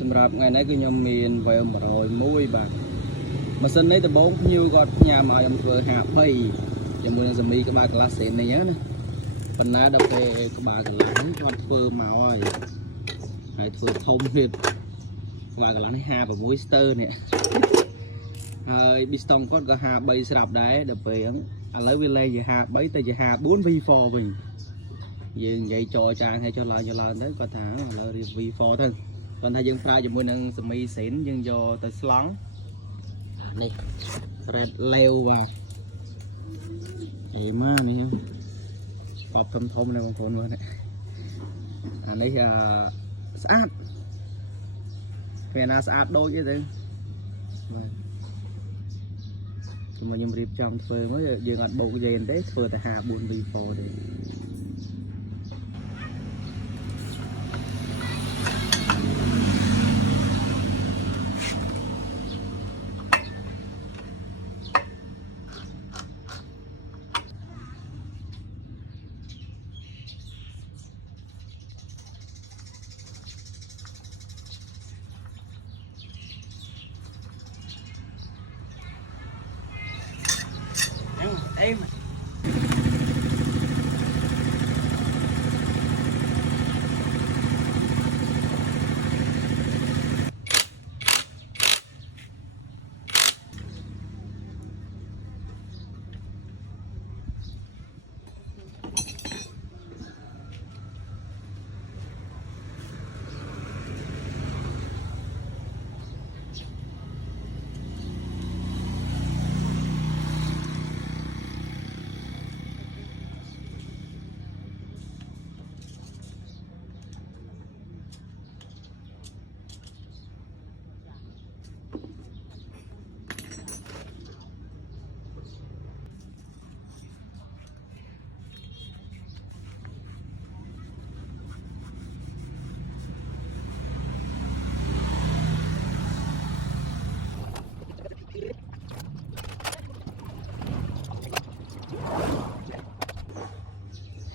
សម្រាប់ថ្ងៃនេះគឺខ្ញុំមានវ៉ែ101បាទម៉ាស៊ីននេះដំបូងភ្ញៀវគាត់ញ៉ាំឲ្យខ្ញុំធ្វើ53ជាមួយនឹងសាមីក្បាលកន្លះសេននេះណាប៉ុន្តែដល់ពេលក្បាលកន្លះនេះគាត់ធ្វើមកហើយធ្វើធំទៀតក្បាលកន្លះនេះ56ស្ទើនេះហើយប៊ីស្តុងគាត់ក៏53ស្រាប់ដែរដល់ពេលហ្នឹងឥឡូវវាលែងជា53ទៅជា54 V4 វិញយើងនិយាយចរចាឲ្យចុះឡើងទៅគាត់ថាឥឡូវរៀប V4 ទៅគាត់ថាយើងប្រើជាមួយនឹងសាមីសេនយើងយកទៅស្លង់នេះ red លេវបាទអីមកនេះកប់ធំនេះបងប្អូនមើលនេះអានេះស្អាតពេលណាស្អាតដូចទេទៅបាទខ្ញុំរៀបចំធ្វើមើលយើងអត់បោកយេនទេធ្វើតែ54 V4 ទេអេម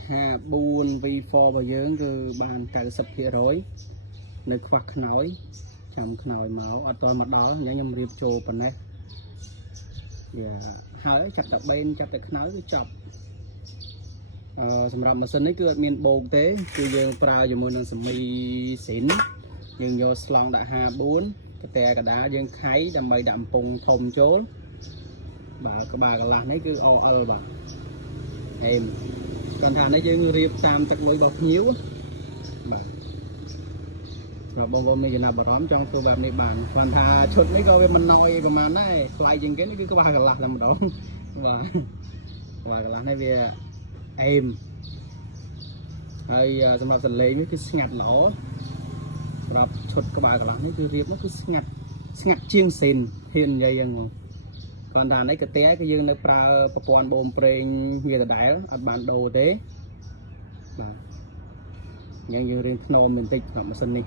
54 V4 របស់យើងគឺបាន 90% នៅខ្វះខ្នើយចាំខ្នើយមកអត់ទាន់មកដល់អញ្ចឹងខ្ញុំរៀបចូលប៉ុណ្ណេះហើយចាប់តែបេនចាប់តែខ្នើយគឺចប់សម្រាប់ម៉ាស៊ីននេះគឺអត់មានបូកទេគឺយើងប្រើជាមួយនឹងសាមីស៊ីនយើងយកស្លង់ដាក់54កតែកដាលយើងខៃដើម្បីដាក់អំពង់ធំចូលបាទក្បាលកន្លះនេះគឺ OL បាទអេមគាត់ថានេះយើងរៀបតាមទឹកលុយរបស់ភ្ញៀវបាទបាទបងប្អូនមានចំណាប់អារម្មណ៍ចង់ធ្វើបែបនេះបានគាត់ថាឈុតនេះក៏វាមិនណយប្រហែលដែរថ្លៃជាងគេនេះគឺក្បាលកន្លះតែម្ដងបាទក្បាលកន្លះនេះវាអេមហើយសម្រាប់សលេងនេះគឺស្ងាត់ល្អសម្រាប់ឈុតក្បាលកន្លះនេះគឺរៀបនោះគឺស្ងាត់ជាងសេនហ៊ាននិយាយយ៉ាងហ្នឹងគាត់ថានេះកាតែគឺយើងនៅប្រើប្រព័ន្ធបូមប្រេងវាដដែលអត់បានដូរទេបាទអញ្ចឹងយើងរៀងធ្នមបន្តិចសម្រាប់ម៉ាស៊ីននេះ